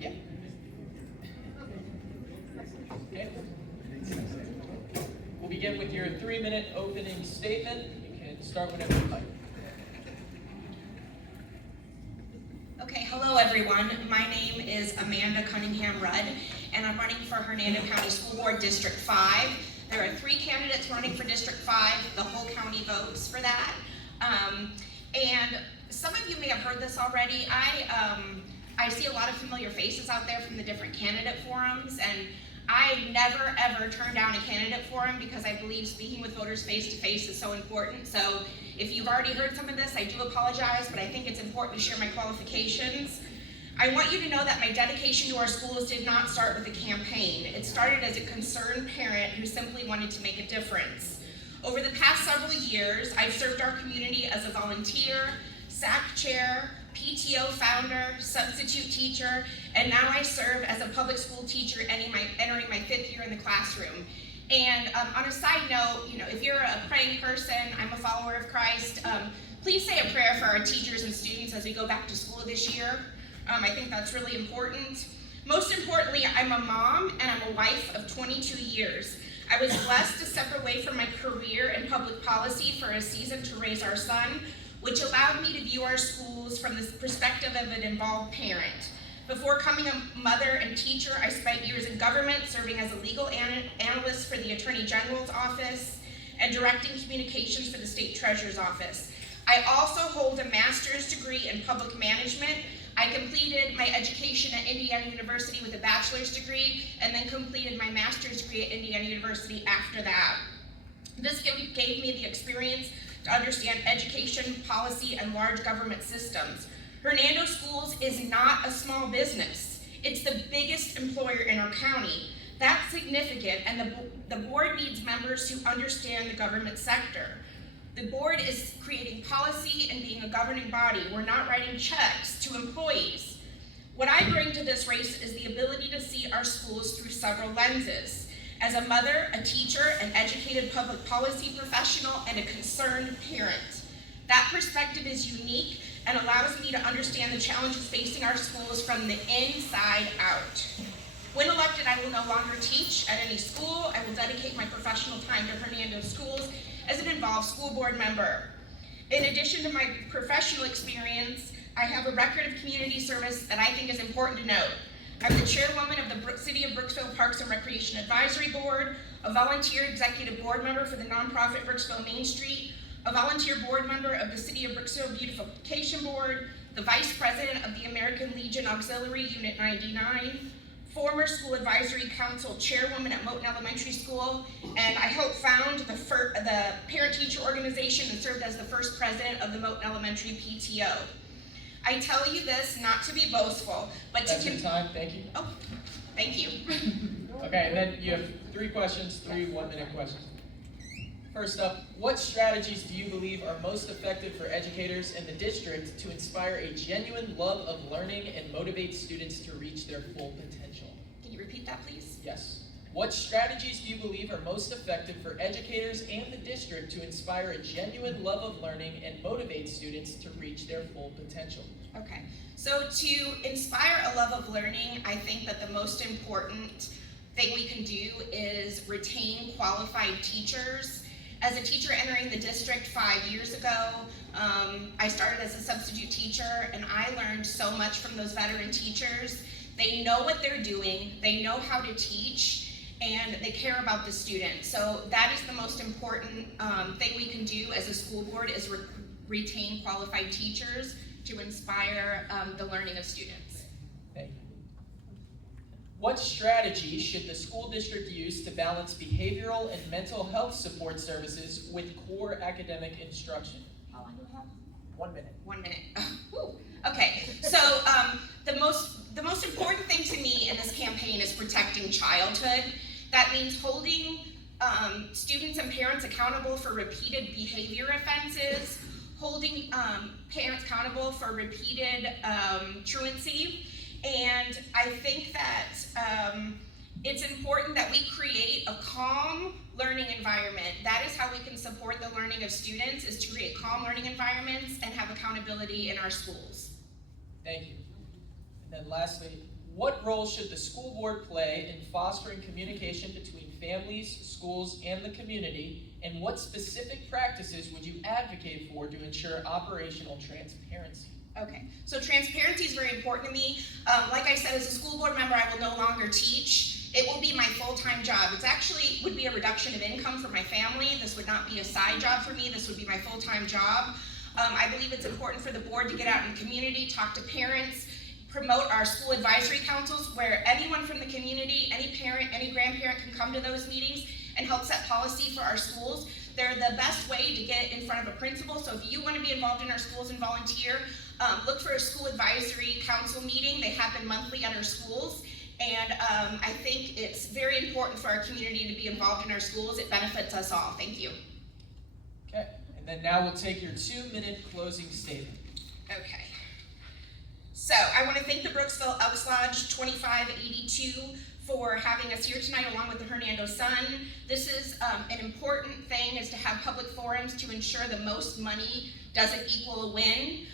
Yeah. Okay. We'll begin with your 3-minute opening statement. You can start whenever you like. Okay, hello everyone. My name is Amanda Cunningham Rudd, and I'm running for Hernando County School Board District 5. There are 3 candidates running for District 5. The whole county votes for that. And some of you may have heard this already. I see a lot of familiar faces out there from the different candidate forums, and I never ever turn down a candidate forum because I believe speaking with voters face to face is so important. So if you've already heard some of this, I do apologize, but I think it's important to share my qualifications. I want you to know that my dedication to our schools did not start with a campaign. It started as a concerned parent who simply wanted to make a difference. Over the past several years, I've served our community as a volunteer, SAC chair, PTO founder, substitute teacher, and now I serve as a public school teacher entering my 5th year in the classroom. And on a side note, if you're a praying person, I'm a follower of Christ, please say a prayer for our teachers and students as we go back to school this year. I think that's really important. Most importantly, I'm a mom and I'm a wife of 22 years. I was blessed to step away from my career in public policy for a season to raise our son, which allowed me to view our schools from the perspective of an involved parent. Before becoming a mother and teacher, I spent years in government serving as a legal analyst for the Attorney General's office and directing communications for the State Treasurer's office. I also hold a master's degree in public management. I completed my education at Indiana University with a bachelor's degree and then completed my master's degree at Indiana University after that. This gave me the experience to understand education, policy, and large government systems. Hernando Schools is not a small business. It's the biggest employer in our county. That's significant, and the board needs members who understand the government sector. The board is creating policy and being a governing body. We're not writing checks to employees. What I bring to this race is the ability to see our schools through several lenses. As a mother, a teacher, an educated public policy professional, and a concerned parent. That perspective is unique and allows me to understand the challenges facing our schools from the inside out. When elected, I will no longer teach at any school. I will dedicate my professional time to Hernando Schools as an involved school board member. In addition to my professional experience, I have a record of community service that I think is important to note. I'm the chairwoman of the City of Brooksville Parks and Recreation Advisory Board, a volunteer executive board member for the nonprofit Brooksville Main Street, a volunteer board member of the City of Brooksville Beautification Board, the vice president of the American Legion Auxiliary Unit 99, former school advisory council chairwoman at Moten Elementary School, and I helped found the parent-teacher organization and served as the first president of the Moten Elementary PTO. I tell you this not to be boastful, but That's your time, thank you. Oh, thank you. Okay, and then you have 3 questions, 3 1-minute questions. First up, what strategies do you believe are most effective for educators in the district to inspire a genuine love of learning and motivate students to reach their full potential? Can you repeat that, please? Yes. What strategies do you believe are most effective for educators and the district to inspire a genuine love of learning and motivate students to reach their full potential? Okay, so to inspire a love of learning, I think that the most important thing we can do is retain qualified teachers. As a teacher entering the district 5 years ago, I started as a substitute teacher, and I learned so much from those veteran teachers. They know what they're doing, they know how to teach, and they care about the student. So that is the most important thing we can do as a school board is retain qualified teachers to inspire the learning of students. Thank you. What strategies should the school district use to balance behavioral and mental health support services with core academic instruction? How long do we have? 1 minute. 1 minute. Whew. Okay, so the most important thing to me in this campaign is protecting childhood. That means holding students and parents accountable for repeated behavior offenses, holding parents accountable for repeated truancy, and I think that It's important that we create a calm learning environment. That is how we can support the learning of students, is to create calm learning environments and have accountability in our schools. Thank you. And then lastly, what role should the school board play in fostering communication between families, schools, and the community, and what specific practices would you advocate for to ensure operational transparency? Okay, so transparency is very important to me. Like I said, as a school board member, I will no longer teach. It will be my full-time job. It's actually would be a reduction of income for my family. This would not be a side job for me. This would be my full-time job. I believe it's important for the board to get out in the community, talk to parents, promote our school advisory councils where anyone from the community, any parent, any grandparent can come to those meetings and help set policy for our schools. They're the best way to get in front of a principal. So if you want to be involved in our schools and volunteer, look for a school advisory council meeting. They happen monthly at our schools. And I think it's very important for our community to be involved in our schools. It benefits us all. Thank you. Okay, and then now we'll take your 2-minute closing statement. Okay. So I want to thank the Brooksville Elks Lodge 2582 for having us here tonight along with the Hernando Sun. This is an important thing, is to have public forums to ensure the most money doesn't equal a win.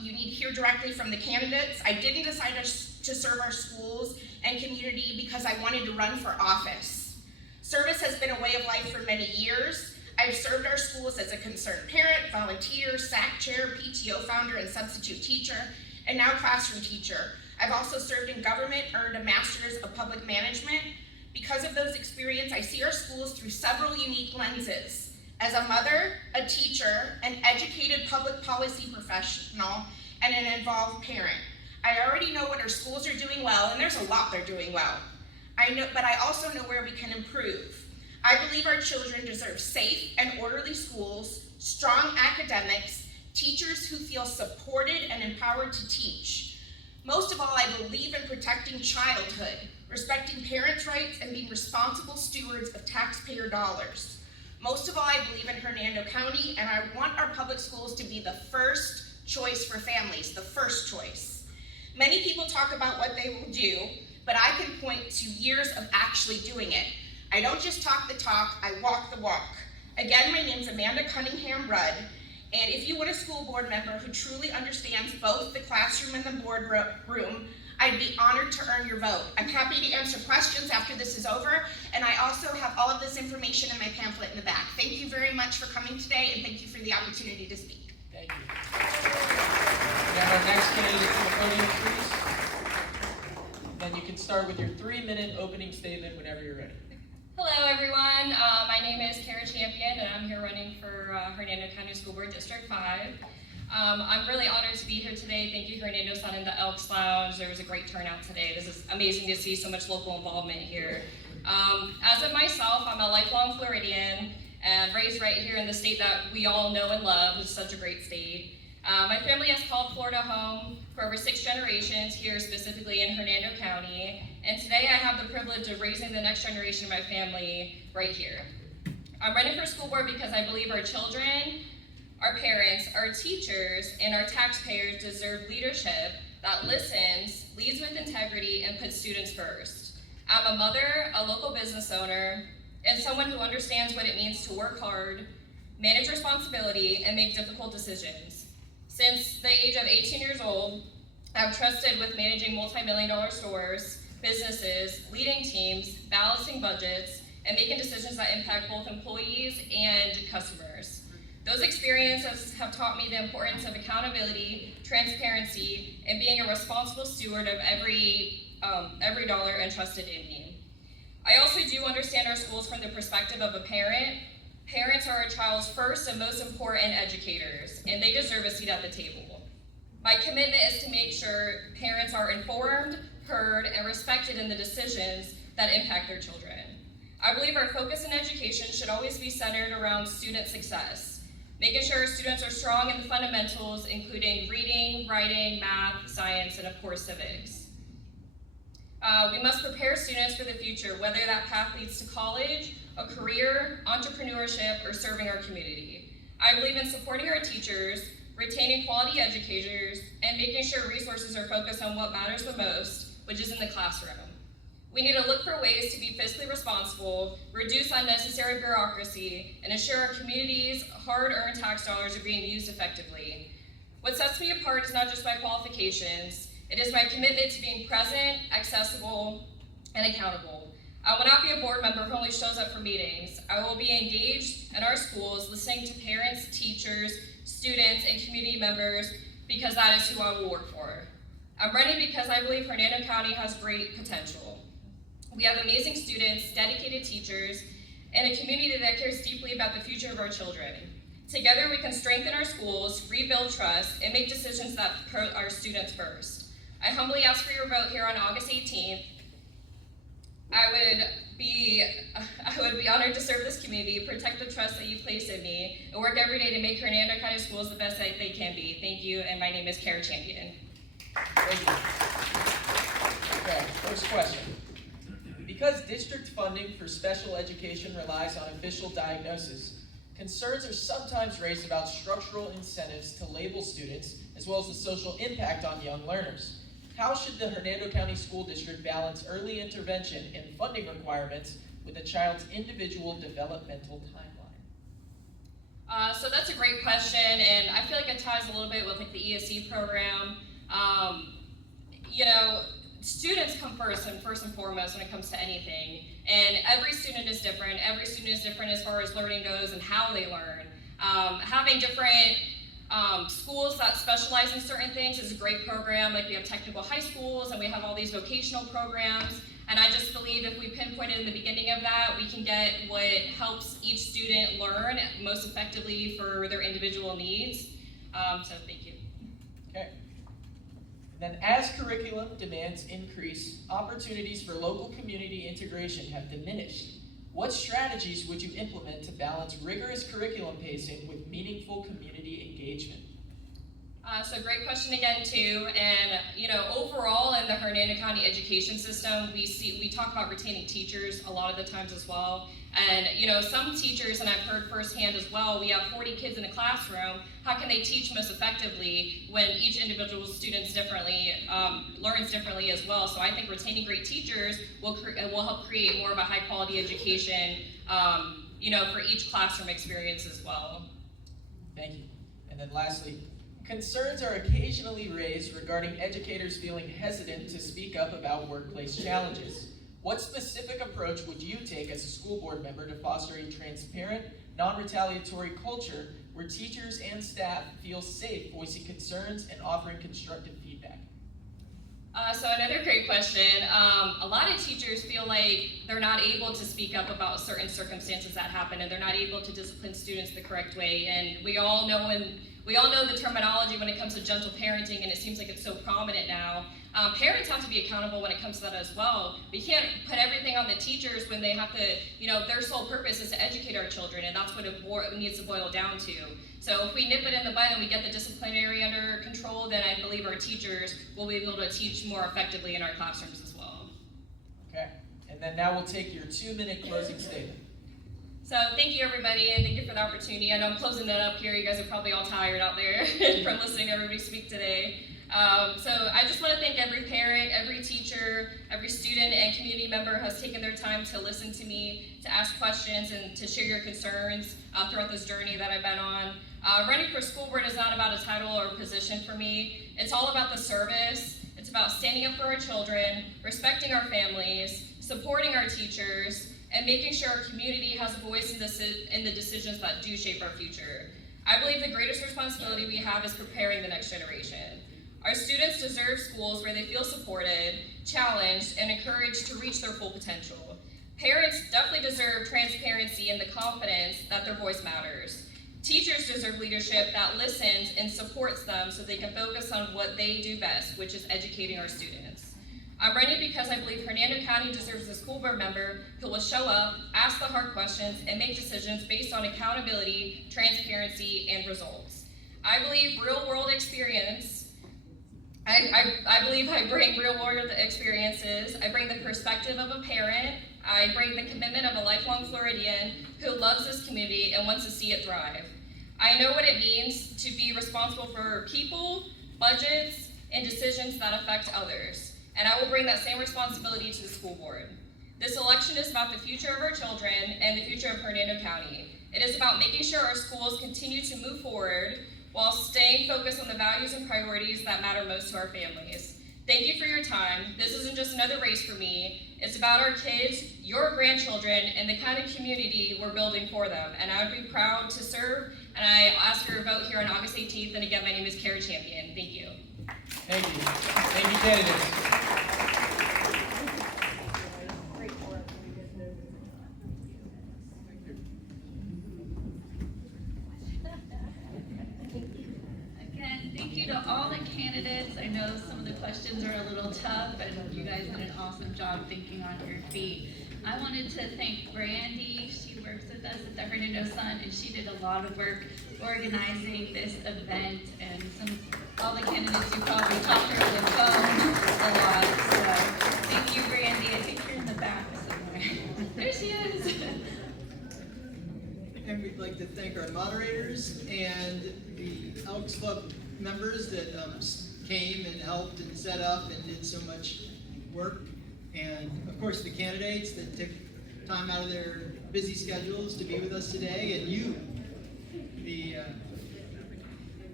You need to hear directly from the candidates. I didn't decide to serve our schools and community because I wanted to run for office. Service has been a way of life for many years. I've served our schools as a concerned parent, volunteer, SAC chair, PTO founder, and substitute teacher, and now classroom teacher. I've also served in government, earned a master's of public management. Because of those experiences, I see our schools through several unique lenses. As a mother, a teacher, an educated public policy professional, and an involved parent, I already know what our schools are doing well, and there's a lot they're doing well. But I also know where we can improve. I believe our children deserve safe and orderly schools, strong academics, teachers who feel supported and empowered to teach. Most of all, I believe in protecting childhood, respecting parents' rights, and being responsible stewards of taxpayer dollars. Most of all, I believe in Hernando County, and I want our public schools to be the first choice for families, the first choice. Many people talk about what they will do, but I can point to years of actually doing it. I don't just talk the talk, I walk the walk. Again, my name's Amanda Cunningham Rudd, and if you want a school board member who truly understands both the classroom and the boardroom, I'd be honored to earn your vote. I'm happy to answer questions after this is over, and I also have all of this information in my pamphlet in the back. Thank you very much for coming today, and thank you for the opportunity to speak. Thank you. We have our next candidate to the podium, please. Then you can start with your 3-minute opening statement whenever you're ready. Hello everyone, my name is Cara Champion and I'm here running for Hernando County School Board District 5. I'm really honored to be here today. Thank you Hernando Sun and the Elks Lounge. There was a great turnout today. This is amazing to see so much local involvement here. As of myself, I'm a lifelong Floridian and raised right here in the state that we all know and love. It's such a great state. My family has called Florida home for over 6 generations here, specifically in Hernando County. And today I have the privilege of raising the next generation of my family right here. I'm running for school board because I believe our children, our parents, our teachers, and our taxpayers deserve leadership that listens, leads with integrity, and puts students first. I'm a mother, a local business owner, and someone who understands what it means to work hard, manage responsibility, and make difficult decisions. Since the age of 18 years old, I've trusted with managing multi-million-dollar stores, businesses, leading teams, balancing budgets, and making decisions that impact both employees and customers. Those experiences have taught me the importance of accountability, transparency, and being a responsible steward of every dollar entrusted in me. I also do understand our schools from the perspective of a parent. Parents are a child's first and most important educators, and they deserve a seat at the table. My commitment is to make sure parents are informed, heard, and respected in the decisions that impact their children. I believe our focus in education should always be centered around student success, making sure our students are strong in the fundamentals, including reading, writing, math, science, and of course, civics. We must prepare students for the future, whether that path leads to college, a career, entrepreneurship, or serving our community. I believe in supporting our teachers, retaining quality educators, and making sure resources are focused on what matters the most, which is in the classroom. We need to look for ways to be fiscally responsible, reduce unnecessary bureaucracy, and ensure our community's hard-earned tax dollars are being used effectively. What sets me apart is not just my qualifications, it is my commitment to being present, accessible, and accountable. I will not be a board member who only shows up for meetings. I will be engaged in our schools, listening to parents, teachers, students, and community members because that is who I will work for. I'm running because I believe Hernando County has great potential. We have amazing students, dedicated teachers, and a community that cares deeply about the future of our children. Together we can strengthen our schools, rebuild trust, and make decisions that put our students first. I humbly ask for your vote here on August 18th. I would be honored to serve this community, protect the trust that you place in me, and work every day to make Hernando County Schools the best that they can be. Thank you, and my name is Cara Champion. Thank you. Okay, first question. Because district funding for special education relies on official diagnosis, concerns are sometimes raised about structural incentives to label students, as well as the social impact on young learners. How should the Hernando County School District balance early intervention and funding requirements with a child's individual developmental timeline? So that's a great question, and I feel like it ties a little bit with like the ESC program. Students come first and foremost when it comes to anything, and every student is different. Every student is different as far as learning goes and how they learn. Having different schools that specialize in certain things is a great program. Like we have technical high schools and we have all these vocational programs. And I just believe if we pinpoint it in the beginning of that, we can get what helps each student learn most effectively for their individual needs. So thank you. Okay. And then as curriculum demands increase, opportunities for local community integration have diminished. What strategies would you implement to balance rigorous curriculum pacing with meaningful community engagement? So great question again too, and overall in the Hernando County education system, we talk about retaining teachers a lot of the times as well. And some teachers, and I've heard firsthand as well, we have 40 kids in a classroom. How can they teach most effectively when each individual student learns differently as well? So I think retaining great teachers will help create more of a high quality education, for each classroom experience as well. Thank you. And then lastly, concerns are occasionally raised regarding educators feeling hesitant to speak up about workplace challenges. What specific approach would you take as a school board member to foster a transparent, non-retaliatory culture where teachers and staff feel safe voicing concerns and offering constructive feedback? So another great question. A lot of teachers feel like they're not able to speak up about certain circumstances that happen, and they're not able to discipline students the correct way. And we all know the terminology when it comes to gentle parenting, and it seems like it's so prominent now. Parents have to be accountable when it comes to that as well. We can't put everything on the teachers when they have to, their sole purpose is to educate our children, and that's what it needs to boil down to. So if we nip it in the bud and we get the disciplinary under control, then I believe our teachers will be able to teach more effectively in our classrooms as well. Okay, and then now we'll take your 2-minute closing statement. So thank you everybody, and thank you for the opportunity. I know I'm closing it up here. You guys are probably all tired out there from listening to everybody speak today. So I just want to thank every parent, every teacher, every student and community member who has taken their time to listen to me, to ask questions, and to share your concerns throughout this journey that I've been on. Running for school board is not about a title or a position for me. It's all about the service. It's about standing up for our children, respecting our families, supporting our teachers, and making sure our community has a voice in the decisions that do shape our future. I believe the greatest responsibility we have is preparing the next generation. Our students deserve schools where they feel supported, challenged, and encouraged to reach their full potential. Parents definitely deserve transparency and the confidence that their voice matters. Teachers deserve leadership that listens and supports them so they can focus on what they do best, which is educating our students. I'm running because I believe Hernando County deserves a school board member who will show up, ask the hard questions, and make decisions based on accountability, transparency, and results. I believe real-world experience. I believe I bring real-world experiences. I bring the perspective of a parent. I bring the commitment of a lifelong Floridian who loves this community and wants to see it thrive. I know what it means to be responsible for people, budgets, and decisions that affect others. and I will bring that same responsibility to the school board. This election is about the future of our children and the future of Hernando County. It is about making sure our schools continue to move forward while staying focused on the values and priorities that matter most to our families. Thank you for your time. This isn't just another race for me. It's about our kids, your grandchildren, and the kind of community we're building for them. And I would be proud to serve, and I ask for your vote here on August 18th. And again, my name is Cara Champion. Thank you. Thank you. Thank you, candidates. Again, thank you to all the candidates. I know some of the questions are a little tough, and you guys did an awesome job thinking on your feet. I wanted to thank Brandy. She works with us at the Hernando Sun, and she did a lot of work organizing this event. And all the candidates, you probably talked to her on the phone a lot. So thank you, Brandy. I think you're in the back somewhere. There she is. And we'd like to thank our moderators and the Elks Club members that came and helped and set up and did so much work. And of course the candidates that took time out of their busy schedules to be with us today, and you, the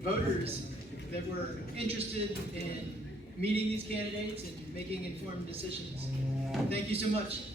voters that were interested in meeting these candidates and making informed decisions. Thank you so much.